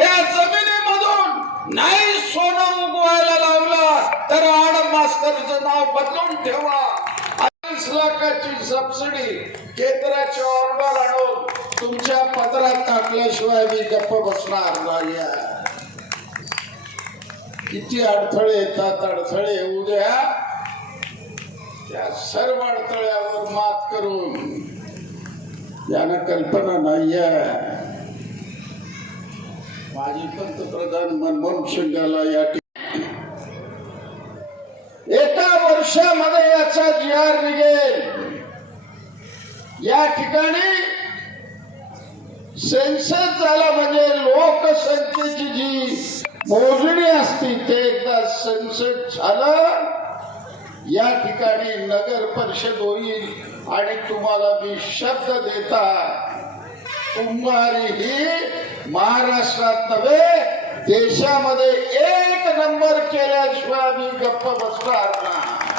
त्या जमिनीमधून नाही सोनं उगवायला लावलं तर आडम मास्तरचं नाव बदलून ठेवा. 40 लाखाची सबसिडी केंद्राची ऑर्डर आणून तुमच्या पत्रात टाकल्याशिवाय मी गप्प बसणार नाही. किती अडथळे येतात, अडथळे येऊ द्या. त्या सर्व अडथळ्यावर मात करून यांना कल्पना नाहीये. माजी पंतप्रधान मनमोहन सिंगाला या एका वर्षामध्ये याचा GR निघेल. या ठिकाणी सेन्सस झाला म्हणजे लोकसंख्येची जी मोजणी असती ते एकदा सेन्सस झालं. या ठिकाणी नगर परिषद होईल आणि तुम्हाला मी शब्द देता कुंभारी ही महाराष्ट्रात नव्हे देशामध्ये 1 नंबर केल्याशिवाय मी गप्प बसणार नाही.